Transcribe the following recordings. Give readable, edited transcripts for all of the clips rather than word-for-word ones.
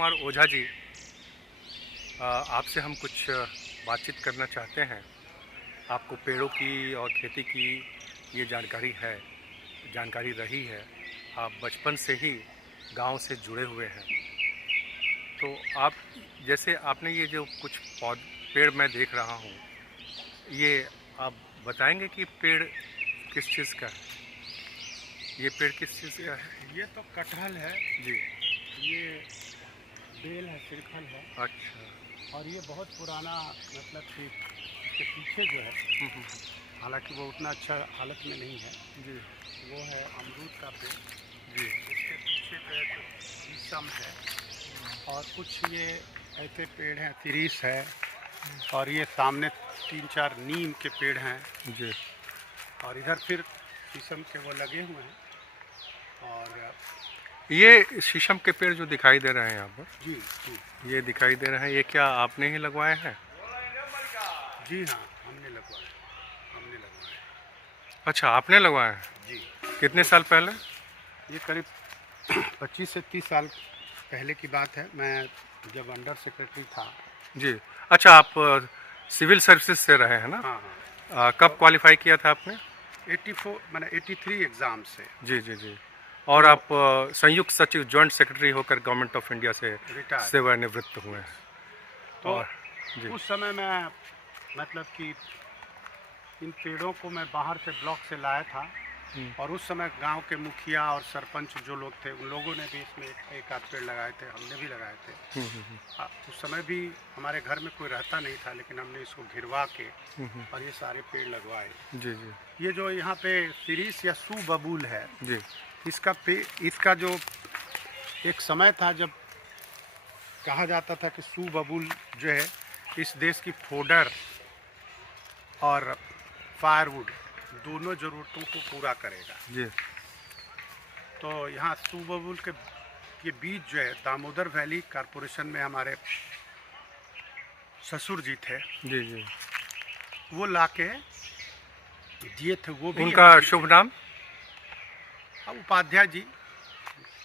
कुमार ओझा जी, आपसे हम कुछ बातचीत करना चाहते हैं। आपको पेड़ों की और खेती की ये जानकारी रही है। आप बचपन से ही गांव से जुड़े हुए हैं। तो आप जैसे आपने ये जो कुछ पेड़ मैं देख रहा हूँ, ये आप बताएंगे कि पेड़ किस चीज़ का है? ये पेड़ किस चीज़ का है? ये तो कटहल है जी। ये बेल है, श्रीफल है। अच्छा। और ये बहुत पुराना, मतलब कि इसके पीछे जो है, हालांकि वो उतना अच्छा हालत में नहीं है जी। वो है अमरूद का पेड़। जी। इसके पीछे जो है तो शीशम है और कुछ ये ऐसे पेड़ हैं, सिरिस है। और ये सामने 3-4 नीम के पेड़ हैं। जी। और इधर फिर शीशम के वो लगे हुए हैं। और ये शीशम के पेड़ जो दिखाई दे रहे हैं यहाँ पर, जी जी ये दिखाई दे रहे हैं, ये क्या आपने ही लगवाए हैं? जी हाँ, हमने लगवाए। अच्छा, आपने लगवाए हैं? जी। कितने साल पहले? ये करीब 25 से 30 साल पहले की बात है। मैं जब अंडर सेक्रेटरी था। जी। अच्छा, आप सिविल सर्विसेज से रहे हैं ना? हाँ हाँ। कब क्वालिफाई किया था आपने? 84 मैंने 83 एग्ज़ाम से। जी जी जी। और तो आप संयुक्त सचिव जॉइंट सेक्रेटरी होकर गवर्नमेंट ऑफ इंडिया से रिटायर। सेवानिवृत्त हुए हैं। तो और जी। उस समय मैं, मतलब कि इन पेड़ों को मैं बाहर से ब्लॉक से लाया था। और उस समय गांव के मुखिया और सरपंच जो लोग थे, उन लोगों ने भी इसमें एक आध पेड़ लगाए थे, हमने भी लगाए थे। उस समय भी हमारे घर में कोई रहता नहीं था, लेकिन हमने इसको घिरवा के और ये सारे पेड़ लगवाए। जी जी। ये जो यहाँ पे सिरिस या सूबबूल है, जी। इसका जो एक समय था जब कहा जाता था कि सूबबूल जो है इस देश की फोडर और फायरवुड दोनों ज़रूरतों को पूरा करेगा। जी। तो यहाँ सूबबूल के ये बीज जो है दामोदर वैली कॉरपोरेशन में हमारे ससुर जी थे, जी जी। वो लाके दिए थे। वो भी उनका शुभ नाम? उपाध्याय जी।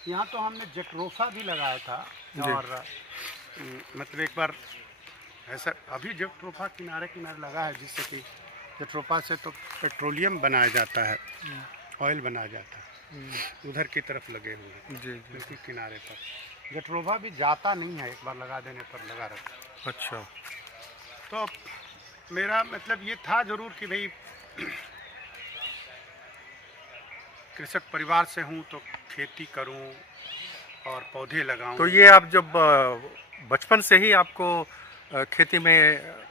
यहाँ तो हमने जट्रोफा भी लगाया था। जी। और मतलब एक बार ऐसा अभी जट्रोफा किनारे किनारे लगा है, जिससे कि जट्रोफा से तो पेट्रोलियम बनाया जाता है, ऑयल बनाया जाता है। उधर की तरफ लगे हुए हैं जी जी। बिल्कुल किनारे पर। जट्रोफा भी जाता नहीं है, एक बार लगा देने पर लगा रहता। अच्छा। तो मेरा मतलब ये था जरूर कि भाई कृषक परिवार से हूँ तो खेती करूँ और पौधे लगाऊं। तो ये आप जब बचपन से ही आपको खेती में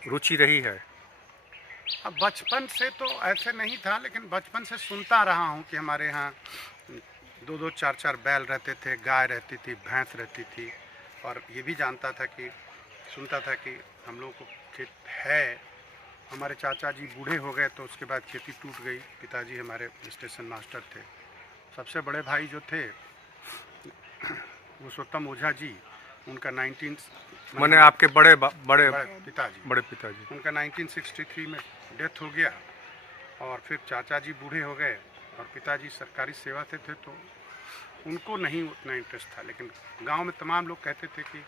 रुचि रही है? अब बचपन से तो ऐसे नहीं था, लेकिन बचपन से सुनता रहा हूँ कि हमारे यहाँ 2-2 4-4 बैल रहते थे, गाय रहती थी, भैंस रहती थी। और ये भी जानता था कि, सुनता था कि हम लोगों को खेत है। हमारे चाचा जी बूढ़े हो गए तो उसके बाद खेती टूट गई। पिताजी हमारे स्टेशन मास्टर थे। सबसे बड़े भाई जो थे पुरुषोत्तम ओझा जी, उनका मैंने आपके बड़े पिताजी उनका 1963 में डेथ हो गया। और फिर चाचा जी बूढ़े हो गए और पिताजी सरकारी सेवा से थे, तो उनको नहीं उतना इंटरेस्ट था। लेकिन गांव में तमाम लोग कहते थे कि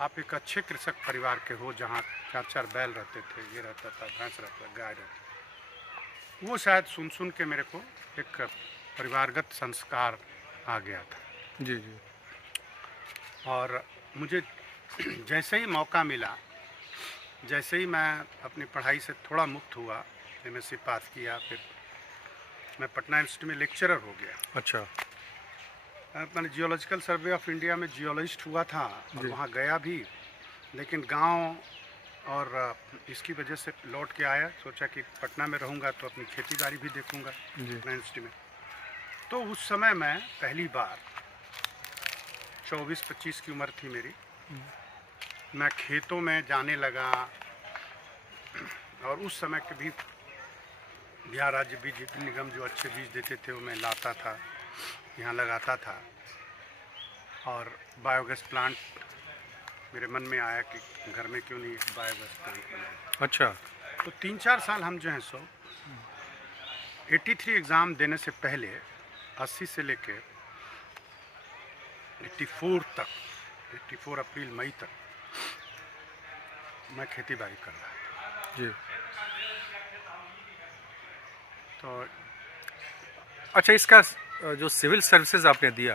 आप एक अच्छे कृषक परिवार के हो, जहाँ 4-4 बैल रहते थे, ये रहता था, भैंस रहता, गाय रहती। वो शायद सुन सुन के मेरे को एक परिवारगत संस्कार आ गया था। जी जी। और मुझे जैसे ही मौका मिला, जैसे ही मैं अपनी पढ़ाई से थोड़ा मुक्त हुआ, एमएससी पास किया, फिर मैं पटना यूनिवर्सिटी में लेक्चरर हो गया। अच्छा। मैंने जियोलॉजिकल सर्वे ऑफ इंडिया में जियोलॉजिस्ट हुआ था और वहाँ गया भी। लेकिन गांव और इसकी वजह से लौट के आया। सोचा कि पटना में रहूँगा तो अपनी खेती बाड़ी भी देखूँगा पटना यूनिवर्सिटी में। तो उस समय मैं पहली बार 24-25 की उम्र थी मेरी, मैं खेतों में जाने लगा। और उस समय के भी बिहार राज्य बीज निगम जो अच्छे बीज देते थे वो मैं लाता था, यहाँ लगाता था। और बायोगैस प्लांट मेरे मन में आया कि घर में क्यों नहीं एक बायोगैस प्लांट बनाया। अच्छा। तो 3-4 साल हम जो हैं 83 एग्ज़ाम देने से पहले 80 से लेकर 84 तक 84 अप्रैल मई तक मैं खेती बाड़ी कर रहा था। जी। तो अच्छा, इसका जो सिविल सर्विसेज आपने दिया,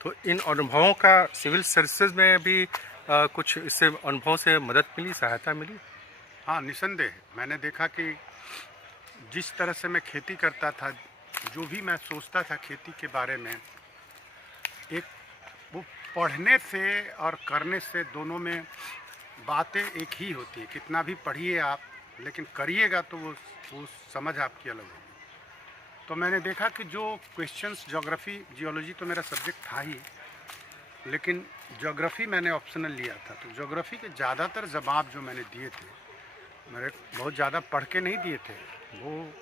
तो इन अनुभवों का सिविल सर्विसेज में भी कुछ इससे अनुभव से मदद मिली, सहायता मिली? हाँ, निसंदेह मैंने देखा कि जिस तरह से मैं खेती करता था, जो भी मैं सोचता था खेती के बारे में, एक वो पढ़ने से और करने से दोनों में बातें एक ही होती है। कितना भी पढ़िए आप, लेकिन करिएगा तो वो समझ आपकी अलग होगी। तो मैंने देखा कि जो क्वेश्चंस ज्योग्राफी, जियोलॉजी तो मेरा सब्जेक्ट था ही, लेकिन ज्योग्राफी मैंने ऑप्शनल लिया था। तो ज्योग्राफी के ज़्यादातर जवाब जो मैंने दिए थे, मेरे बहुत ज़्यादा पढ़ के नहीं दिए थे, वो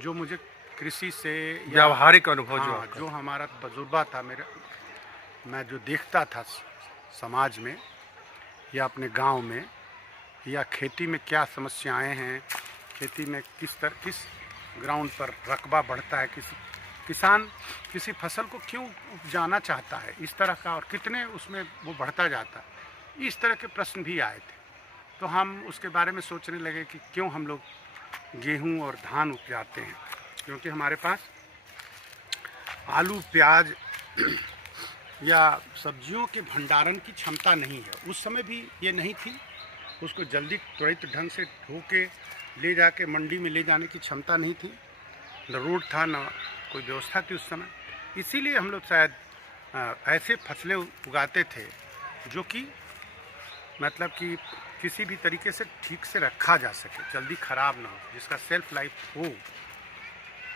जो मुझे कृषि से या व्यावहारिक अनुभव जो हाँ, आपका। जो हमारा तजुर्बा था, मेरा मैं जो देखता था समाज में या अपने गांव में, या खेती में क्या समस्याएं हैं, खेती में किस ग्राउंड पर रकबा बढ़ता है, किसान किसी फसल को क्यों उपजाना चाहता है, इस तरह का, और कितने उसमें वो बढ़ता जाता है, इस तरह के प्रश्न भी आए थे। तो हम उसके बारे में सोचने लगे कि क्यों हम लोग गेहूं और धान उपजाते हैं, क्योंकि हमारे पास आलू, प्याज या सब्जियों के भंडारण की क्षमता नहीं है। उस समय भी ये नहीं थी, उसको जल्दी त्वरित ढंग से धो के ले जाके मंडी में ले जाने की क्षमता नहीं थी, न रोड था, न कोई व्यवस्था थी उस समय। इसीलिए हम लोग शायद ऐसे फसलें उगाते थे जो कि मतलब कि किसी भी तरीके से ठीक से रखा जा सके, जल्दी ख़राब ना हो, जिसका सेल्फ लाइफ हो।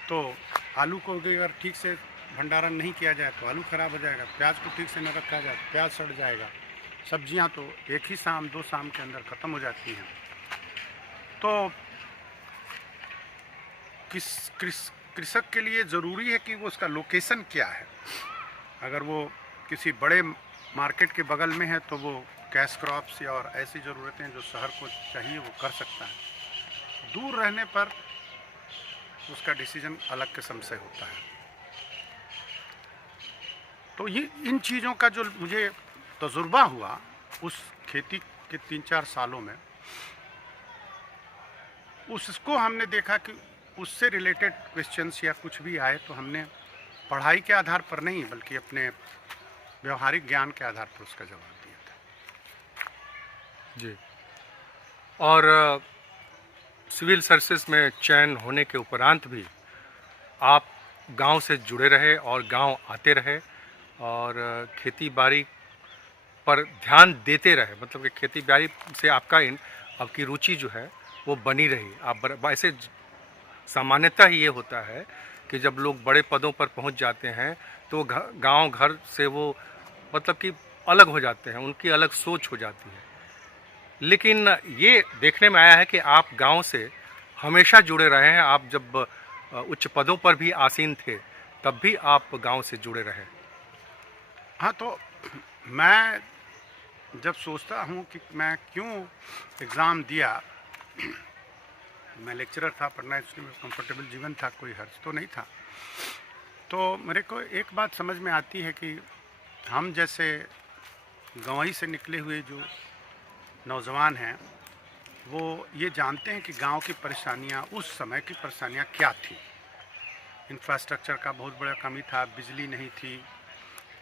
तो आलू को अगर ठीक से भंडारण नहीं किया जाए तो आलू ख़राब हो जाएगा, प्याज को ठीक से न रखा जाए प्याज सड़ जाएगा, सब्जियां तो एक ही शाम 2 शाम के अंदर ख़त्म हो जाती हैं। तो कृषक के लिए ज़रूरी है कि वो उसका लोकेशन क्या है। अगर वो किसी बड़े मार्केट के बगल में है तो वो कैश क्रॉप्स या और ऐसी ज़रूरतें जो शहर को चाहिए वो कर सकता है। दूर रहने पर उसका डिसीजन अलग किस्म से होता है। तो ये इन चीज़ों का जो मुझे तजुर्बा हुआ उस खेती के 3-4 सालों में, उसको हमने देखा कि उससे रिलेटेड क्वेश्चंस या कुछ भी आए तो हमने पढ़ाई के आधार पर नहीं बल्कि अपने व्यवहारिक ज्ञान के आधार पर उसका जवाब दिया था। जी। और सिविल सर्विसेज में चयन होने के उपरांत भी आप गांव से जुड़े रहे और गांव आते रहे और खेती बाड़ी पर ध्यान देते रहे, मतलब कि खेती बाड़ी से आपकी रुचि जो है वो बनी रही। आप ऐसे सामान्यतः ही ये होता है कि जब लोग बड़े पदों पर पहुंच जाते हैं तो गांव घर से वो मतलब कि अलग हो जाते हैं, उनकी अलग सोच हो जाती है। लेकिन ये देखने में आया है कि आप गांव से हमेशा जुड़े रहे हैं। आप जब उच्च पदों पर भी आसीन थे तब भी आप गांव से जुड़े रहे। हाँ, तो मैं जब सोचता हूँ कि मैं क्यों एग्ज़ाम दिया, मैं लेक्चरर था, पढ़ना इसलिए कंफर्टेबल जीवन था, कोई हर्ज तो नहीं था। तो मेरे को एक बात समझ में आती है कि हम जैसे गंवई से निकले हुए जो नौजवान हैं वो ये जानते हैं कि गांव की परेशानियां, उस समय की परेशानियां क्या थी। इंफ्रास्ट्रक्चर का बहुत बड़ा कमी था, बिजली नहीं थी,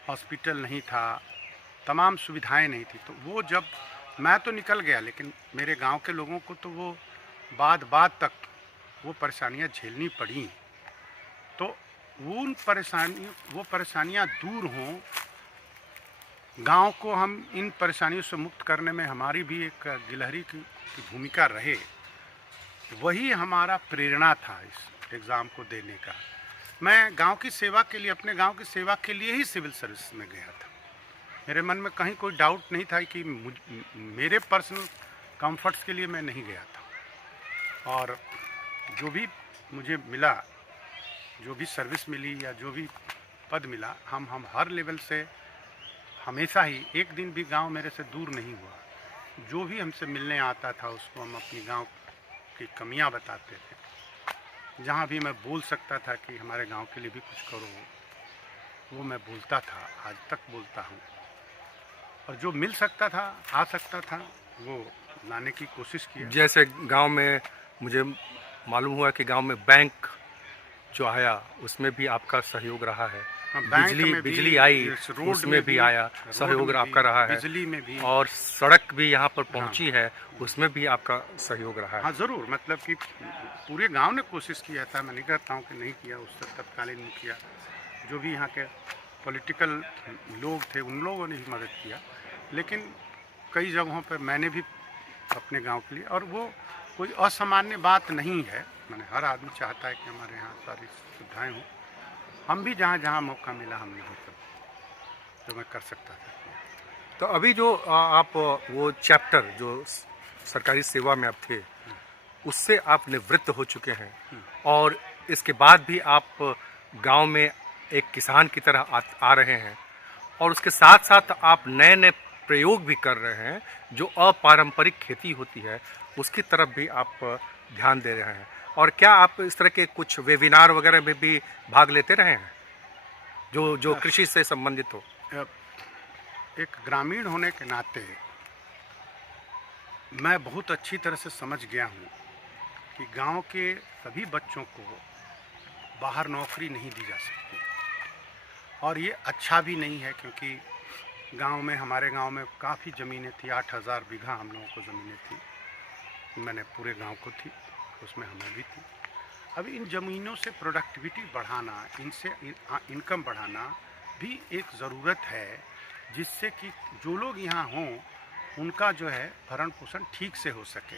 हॉस्पिटल नहीं था, तमाम सुविधाएं नहीं थी। तो वो जब मैं तो निकल गया, लेकिन मेरे गांव के लोगों को तो वो बाद तक वो परेशानियां झेलनी पड़ी। तो वो परेशानियां दूर हों, गांव को हम इन परेशानियों से मुक्त करने में हमारी भी एक गिलहरी की भूमिका रहे, वही हमारा प्रेरणा था इस एग्ज़ाम को देने का। मैं गांव की सेवा के लिए, अपने गांव की सेवा के लिए ही सिविल सर्विस में गया था। मेरे मन में कहीं कोई डाउट नहीं था कि मेरे पर्सनल कंफर्ट्स के लिए मैं नहीं गया था। और जो भी मुझे मिला, जो भी सर्विस मिली या जो भी पद मिला, हम हर लेवल से हमेशा ही, एक दिन भी गांव मेरे से दूर नहीं हुआ। जो भी हमसे मिलने आता था उसको हम अपनी गांव की कमियां बताते थे। जहां भी मैं बोल सकता था कि हमारे गांव के लिए भी कुछ करो, वो मैं बोलता था, आज तक बोलता हूं। और जो मिल सकता था, आ सकता था, वो लाने की कोशिश की है। जैसे गांव में मुझे मालूम हुआ कि गांव में बैंक जो आया उसमें भी आपका सहयोग रहा है, हाँ, बैंक बिजली में भी, बिजली आई इस रोड उसमें में भी भी, आया, रोड सहयोग में भी, आपका रहा है, बिजली में भी। और सड़क भी यहाँ पर हाँ, पहुँची है उसमें भी आपका सहयोग रहा हाँ है। ज़रूर, मतलब कि पूरे गांव ने कोशिश किया था, मैं नहीं कहता हूँ कि नहीं किया। उस तत्कालीन मुखिया, जो भी यहाँ के पॉलिटिकल लोग थे, उन लोगों ने भी मदद किया। लेकिन कई जगहों पर मैंने भी अपने गांव के लिए, और वो कोई असामान्य बात नहीं है। मैंने, हर आदमी चाहता है कि हमारे यहाँ सारी सुविधाएं हों। हम भी जहाँ जहाँ मौका मिला हमने भी जो मैं कर सकता था। तो अभी जो आप वो चैप्टर जो सरकारी सेवा में आप थे उससे आप निवृत्त हो चुके हैं, और इसके बाद भी आप गांव में एक किसान की तरह आ रहे हैं, और उसके साथ साथ आप नए नए प्रयोग भी कर रहे हैं जो अपारंपरिक खेती होती है उसकी तरफ भी आप ध्यान दे रहे हैं। और क्या आप इस तरह के कुछ वेबिनार वगैरह में भी भाग लेते रहे हैं जो जो कृषि से संबंधित हो? एक ग्रामीण होने के नाते मैं बहुत अच्छी तरह से समझ गया हूँ कि गांव के सभी बच्चों को बाहर नौकरी नहीं दी जा सकती, और ये अच्छा भी नहीं है, क्योंकि गांव में, हमारे गांव में काफ़ी ज़मीनें थी। 8000 बीघा हम लोगों को ज़मीनें थी, मैंने पूरे गांव को थी, उसमें हमें भी थी। अब इन ज़मीनों से प्रोडक्टिविटी बढ़ाना, इनसे इनकम बढ़ाना भी एक ज़रूरत है, जिससे कि जो लोग यहाँ हों उनका जो है भरण पोषण ठीक से हो सके।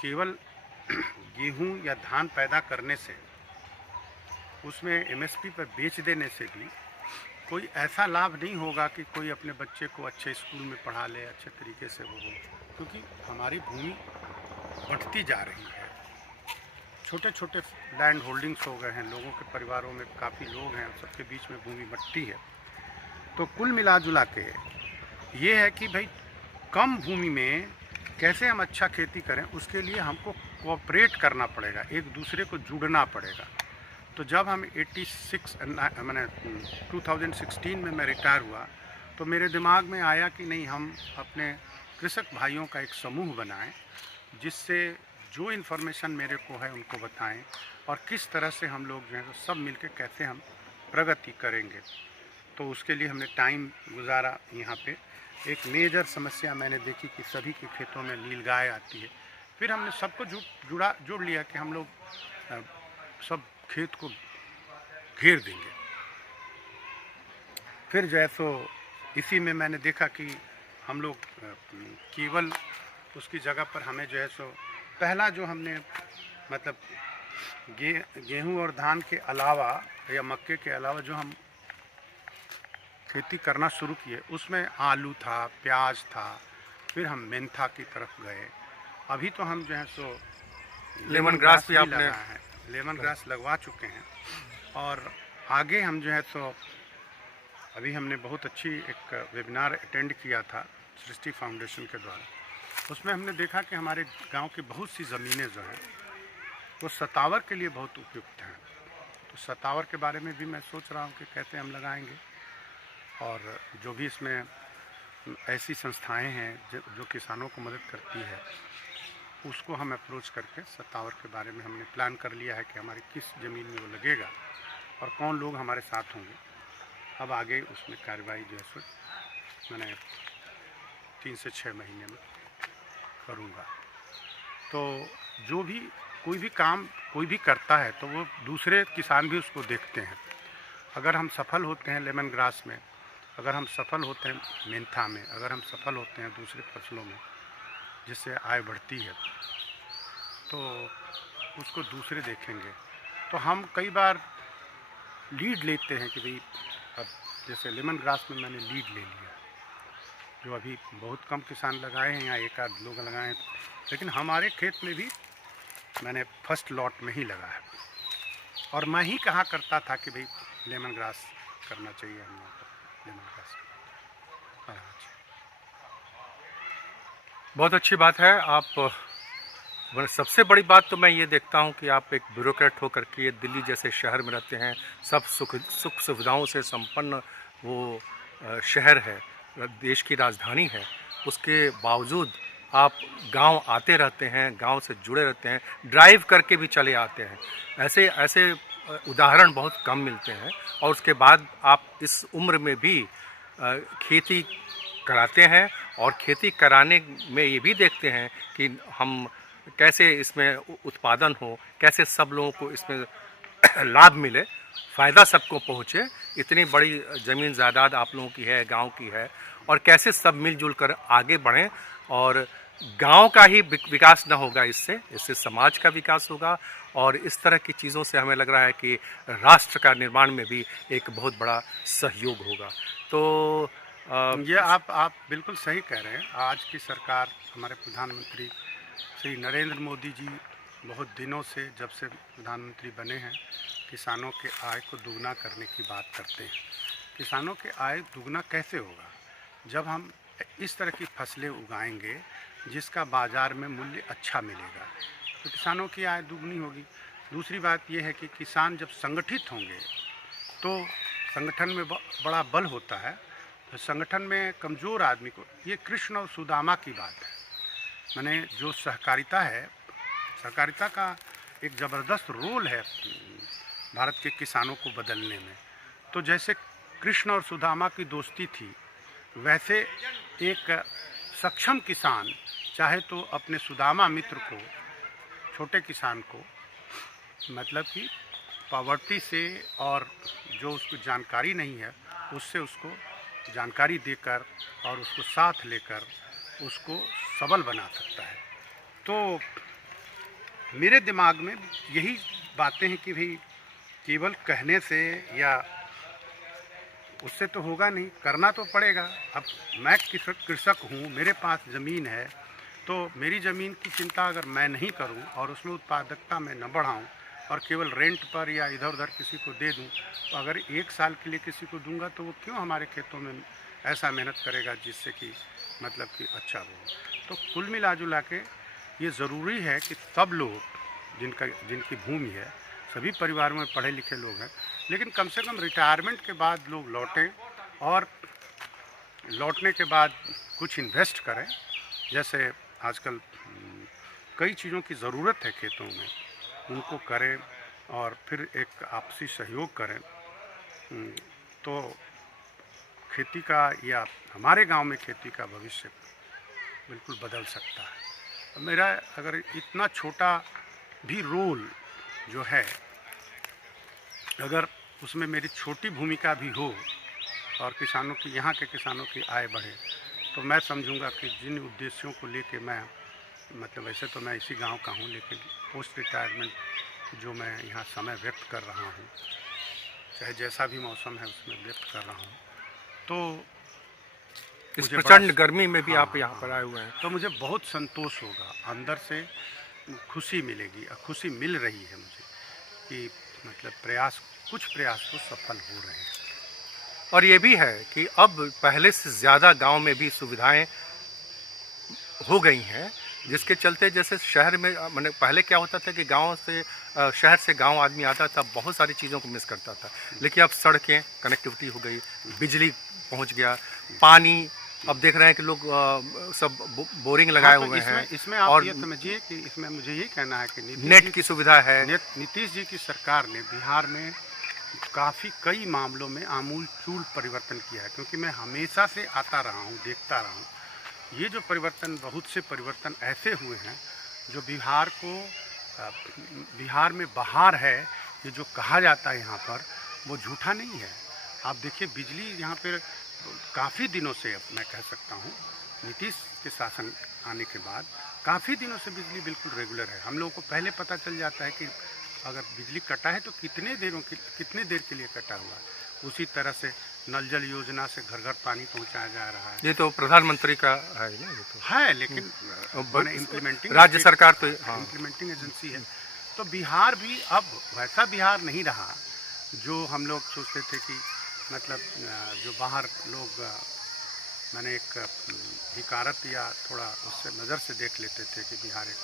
केवल गेहूं या धान पैदा करने से, उसमें एमएसपी पर बेच देने से भी कोई ऐसा लाभ नहीं होगा कि कोई अपने बच्चे को अच्छे स्कूल में पढ़ा ले, अच्छे तरीके से वो हो, क्योंकि हमारी भूमि बढ़ती जा रही है। छोटे छोटे लैंड होल्डिंग्स हो गए हैं, लोगों के परिवारों में काफ़ी लोग हैं, सबके बीच में भूमि बढ़ती है। तो कुल मिला जुला के ये है कि भाई कम भूमि में कैसे हम अच्छा खेती करें, उसके लिए हमको कोऑपरेट करना पड़ेगा, एक दूसरे को जुड़ना पड़ेगा। तो जब हम 2016 में मैं रिटायर हुआ, तो मेरे दिमाग में आया कि नहीं, हम अपने कृषक भाइयों का एक समूह बनाएं, जिससे जो इन्फॉर्मेशन मेरे को है उनको बताएं, और किस तरह से हम लोग जो है सब मिलकर कैसे हम प्रगति करेंगे। तो उसके लिए हमने टाइम गुजारा। यहाँ पे एक मेजर समस्या मैंने देखी कि सभी के खेतों में नीलगाय आती है। फिर हमने सबको जोड़ लिया कि हम लोग सब खेत को घेर देंगे। फिर जो है सो इसी में मैंने देखा कि हम लोग केवल उसकी जगह पर हमें जो है सो पहला जो हमने मतलब गेहूं और धान के अलावा या मक्के के अलावा जो हम खेती करना शुरू किए, उसमें आलू था, प्याज था, फिर हम मेंथा की तरफ गए। अभी तो हम जो है सो लेमन ग्रास भी आपने लगाया है, लेमन ग्रास लगवा चुके हैं। और आगे हम जो है तो अभी हमने बहुत अच्छी एक वेबिनार अटेंड किया था सृष्टि फाउंडेशन के द्वारा। उसमें हमने देखा कि हमारे गांव की बहुत सी ज़मीनें जो हैं वो सतावर के लिए बहुत उपयुक्त हैं। तो सतावर के बारे में भी मैं सोच रहा हूँ कि कैसे हम लगाएंगे, और जो भी इसमें ऐसी संस्थाएं हैं जो किसानों को मदद करती है, उसको हम अप्रोच करके सतावर के बारे में हमने प्लान कर लिया है कि हमारी किस ज़मीन में वो लगेगा और कौन लोग हमारे साथ होंगे। अब आगे उसमें कार्रवाई जो है सो मैंने 3 से 6 महीने में करूँगा। तो जो भी कोई भी काम कोई भी करता है तो वो दूसरे किसान भी उसको देखते हैं। अगर हम सफल होते हैं लेमन ग्रास में, अगर हम सफल होते हैं मेंथा में, अगर हम सफल होते हैं दूसरे फसलों में जिससे आय बढ़ती है, तो उसको दूसरे देखेंगे। तो हम कई बार लीड लेते हैं कि भाई अब जैसे लेमन ग्रास में मैंने लीड ले लिया, जो अभी बहुत कम किसान लगाए हैं, यहाँ एक आध लोग लगाए हैं, लेकिन हमारे खेत में भी मैंने फर्स्ट लॉट में ही लगाया है। और मैं ही कहा करता था कि भाई लेमन ग्रास करना चाहिए हम लोगों को, लेमन ग्रास। बहुत अच्छी बात है। आप सबसे बड़ी बात तो मैं ये देखता हूँ कि आप एक ब्यूरोक्रेट होकर के दिल्ली जैसे शहर में रहते हैं, सब सुख सुविधाओं से संपन्न वो शहर है, देश की राजधानी है, उसके बावजूद आप गांव आते रहते हैं, गांव से जुड़े रहते हैं, ड्राइव करके भी चले आते हैं। ऐसे ऐसे उदाहरण बहुत कम मिलते हैं। और उसके बाद आप इस उम्र में भी खेती कराते हैं, और खेती कराने में ये भी देखते हैं कि हम कैसे इसमें उत्पादन हो, कैसे सब लोगों को इसमें लाभ मिले, फ़ायदा सबको पहुँचे। इतनी बड़ी ज़मीन जायदाद आप लोगों की है, गांव की है, और कैसे सब मिलजुल कर आगे बढ़ें। और गांव का ही विकास न होगा, इससे समाज का विकास होगा, और इस तरह की चीज़ों से हमें लग रहा है कि राष्ट्र का निर्माण में भी एक बहुत बड़ा सहयोग होगा। तो ये आप बिल्कुल सही कह रहे हैं। आज की सरकार, हमारे प्रधानमंत्री श्री नरेंद्र मोदी जी बहुत दिनों से, जब से प्रधानमंत्री बने हैं, किसानों के आय को दुगना करने की बात करते हैं। किसानों के आय दुगना कैसे होगा? जब हम इस तरह की फसलें उगाएंगे जिसका बाज़ार में मूल्य अच्छा मिलेगा, तो किसानों की आय दुगनी होगी। दूसरी बात यह है कि किसान जब संगठित होंगे तो संगठन में बड़ा बल होता है। तो संगठन में कमज़ोर आदमी को, ये कृष्ण और सुदामा की बात है। माने जो सहकारिता है, सहकारिता का एक ज़बरदस्त रोल है भारत के किसानों को बदलने में। तो जैसे कृष्ण और सुदामा की दोस्ती थी, वैसे एक सक्षम किसान चाहे तो अपने सुदामा मित्र को, छोटे किसान को, मतलब कि पॉवर्टी से और जो उसको जानकारी नहीं है उससे उसको जानकारी देकर और उसको साथ लेकर उसको सबल बना सकता है। तो मेरे दिमाग में यही बातें हैं कि भाई केवल कहने से या उससे तो होगा नहीं, करना तो पड़ेगा। अब मैं कृषक हूँ, मेरे पास ज़मीन है, तो मेरी ज़मीन की चिंता अगर मैं नहीं करूँ और उसमें उत्पादकता में न बढ़ाऊँ और केवल रेंट पर या इधर उधर किसी को दे दूँ, तो अगर 1 साल के लिए किसी को दूंगा तो वो क्यों हमारे खेतों में ऐसा मेहनत करेगा जिससे कि मतलब कि अच्छा हो। तो कुल मिला जुला के ये ज़रूरी है कि सब लोग जिनकी भूमि है, सभी परिवारों में पढ़े लिखे लोग हैं, लेकिन कम से कम रिटायरमेंट के बाद लोग लौटें और लौटने के बाद कुछ इन्वेस्ट करें। जैसे आजकल कई चीज़ों की ज़रूरत है खेतों में, उनको करें और फिर एक आपसी सहयोग करें। तो खेती का, या हमारे गांव में खेती का भविष्य बिल्कुल बदल सकता है। मेरा अगर इतना छोटा भी रोल जो है, अगर उसमें मेरी छोटी भूमिका भी हो और किसानों की, यहाँ के किसानों की आय बढ़े, तो मैं समझूंगा कि जिन उद्देश्यों को लेके मैं, मतलब वैसे तो मैं इसी गांव का हूँ, लेकिन पोस्ट रिटायरमेंट जो मैं यहाँ समय व्यक्त कर रहा हूँ, चाहे जैसा भी मौसम है उसमें व्यक्त कर रहा हूँ, तो इस प्रचंड गर्मी में भी आप यहाँ पर आए हुए हैं, तो मुझे बहुत संतोष होगा, अंदर से खुशी मिलेगी और खुशी मिल रही है मुझे कि मतलब कुछ प्रयास तो सफल हो रहे हैं। और ये भी है कि अब पहले से ज़्यादा गांव में भी सुविधाएं हो गई हैं, जिसके चलते जैसे शहर में मैंने पहले क्या होता था कि गांव से शहर से गांव आदमी आता था, बहुत सारी चीज़ों को मिस करता था, लेकिन अब सड़कें, कनेक्टिविटी हो गई, बिजली पहुंच गया, पानी, अब देख रहे हैं कि लोग सब बोरिंग लगाए हुए हैं। इसमें आप और ये समझिए कि इसमें मुझे ये कहना है कि नेट की सुविधा है। नीतीश जी की सरकार ने बिहार में काफ़ी कई मामलों में आमूलचूल परिवर्तन किया है, क्योंकि मैं हमेशा से आता रहा हूँ, देखता रहा हूँ। ये जो परिवर्तन, बहुत से परिवर्तन ऐसे हुए हैं जो बिहार में बहार है, ये जो कहा जाता है यहाँ पर, वो झूठा नहीं है। आप देखिए बिजली यहाँ पर काफ़ी दिनों से, अब मैं कह सकता हूँ नीतीश के शासन आने के बाद काफ़ी दिनों से बिजली बिल्कुल रेगुलर है। हम लोगों को पहले पता चल जाता है कि अगर बिजली कटा है तो कितने देर के लिए कटा हुआ है। उसी तरह से नल जल योजना से घर घर पानी पहुंचाया जा रहा है। ये तो प्रधानमंत्री का है ना, ये तो है, लेकिन मैंने इम्प्लीमेंटिंग राज्य सरकार तो इम्प्लीमेंटिंग एजेंसी है। तो बिहार भी अब वैसा बिहार नहीं रहा जो हम लोग सोचते थे कि मतलब जो बाहर लोग मैंने एक हिकारत या थोड़ा उससे नज़र से देख लेते थे कि बिहार एक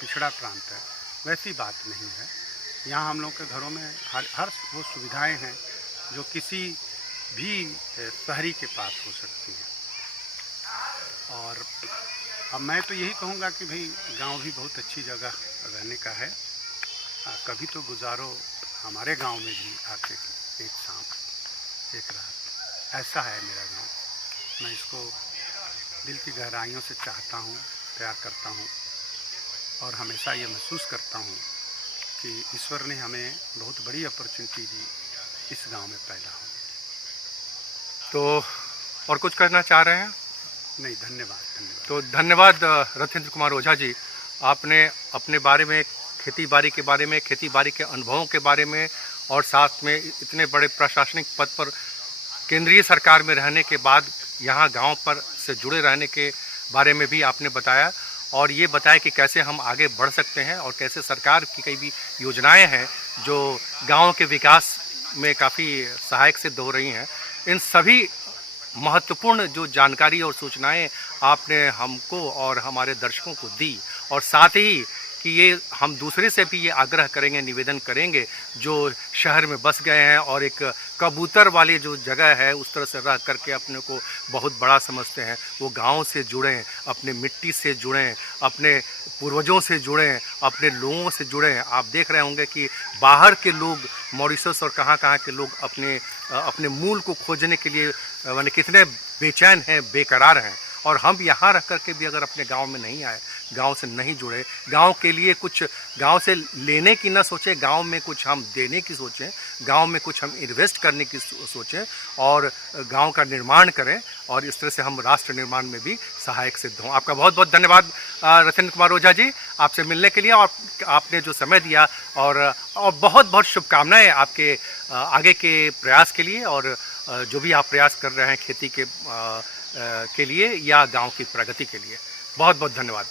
पिछड़ा प्रांत है। वैसी बात नहीं है। यहाँ हम लोग के घरों में हर वो सुविधाएं हैं जो किसी भी शहरी के पास हो सकती हैं। और अब मैं तो यही कहूँगा कि भाई गांव भी बहुत अच्छी जगह रहने का है। कभी तो गुजारो हमारे गांव में भी आके एक शाम एक रात। ऐसा है मेरा गांव। मैं इसको दिल की गहराइयों से चाहता हूँ, प्यार करता हूँ और हमेशा ये महसूस करता हूँ कि ईश्वर ने हमें बहुत बड़ी अपॉर्चुनिटी दी इस गांव में पैदा हो। तो और कुछ करना चाह रहे हैं? नहीं, धन्यवाद। तो धन्यवाद रथिंद्र कुमार ओझा जी, आपने अपने बारे में, खेती बाड़ी के बारे में, खेती बाड़ी के अनुभवों के बारे में और साथ में इतने बड़े प्रशासनिक पद पर केंद्रीय सरकार में रहने के बाद यहाँ गांव पर से जुड़े रहने के बारे में भी आपने बताया और ये बताया कि कैसे हम आगे बढ़ सकते हैं और कैसे सरकार की कई भी योजनाएं हैं जो गांव के विकास में काफ़ी सहायक सिद्ध हो रही हैं। इन सभी महत्वपूर्ण जो जानकारी और सूचनाएं आपने हमको और हमारे दर्शकों को दी और साथ ही कि ये हम दूसरे से भी ये आग्रह करेंगे, निवेदन करेंगे जो शहर में बस गए हैं और एक कबूतर वाली जो जगह है उस तरह से रह करके अपने को बहुत बड़ा समझते हैं, वो गांव से जुड़ें, अपने मिट्टी से जुड़ें, अपने पूर्वजों से जुड़ें, अपने लोगों से जुड़ें। आप देख रहे होंगे कि बाहर के लोग, मॉरिशस और कहाँ के लोग अपने मूल को खोजने के लिए माने कितने बेचैन हैं, बेकरार हैं। और हम यहाँ रह कर के भी अगर अपने गांव में नहीं आए, गांव से नहीं जुड़े, गांव के लिए कुछ, गांव से लेने की ना सोचें, गांव में कुछ हम देने की सोचें, गांव में कुछ हम इन्वेस्ट करने की सोचें और गांव का निर्माण करें और इस तरह से हम राष्ट्र निर्माण में भी सहायक सिद्ध हों। आपका बहुत बहुत धन्यवाद रथिंद्र कुमार ओझा जी, आपसे मिलने के लिए और आपने जो समय दिया और बहुत बहुत शुभकामनाएँ आपके आगे के प्रयास के लिए और जो भी आप प्रयास कर रहे हैं खेती के लिए या गांव की प्रगति के लिए। बहुत बहुत धन्यवाद।